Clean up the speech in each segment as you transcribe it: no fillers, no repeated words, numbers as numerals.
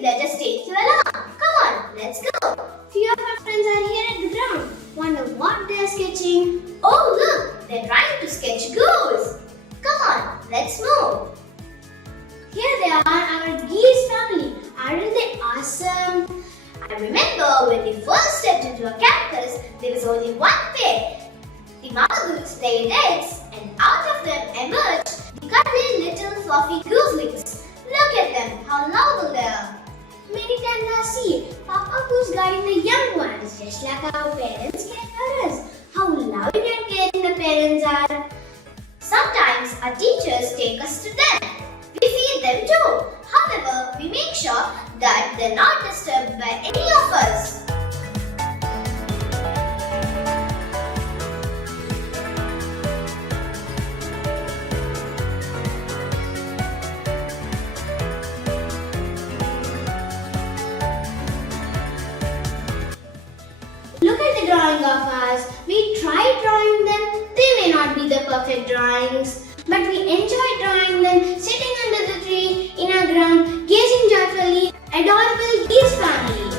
let us take you along. Come on, let's go. Few of our friends are here at the ground. Wonder what they are sketching. Oh look, they're trying to sketch goose. Come on, let's move. Here they are, our geese family. Aren't they awesome? I remember when we first stepped into a campus, there was only one pair. The mother goose laid eggs, and out of them emerged the cuddly little fluffy gooselings. Look at them, how lovable they are. Many times I see Papa Goose guiding the young ones, just like our parents care for us. How loving and caring the parents are. Sometimes our teachers take us to them. We feed them too. However, we make sure that they're not disturbed by any of us. Look at the drawing of us. We tried drawing them. They may not be the perfect drawings, but we enjoy drawing them sitting under the tree in our ground, gazing joyfully at adorable geese families.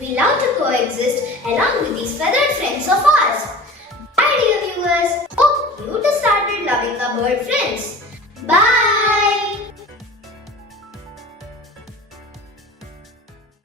We love to coexist along with these feathered friends of ours.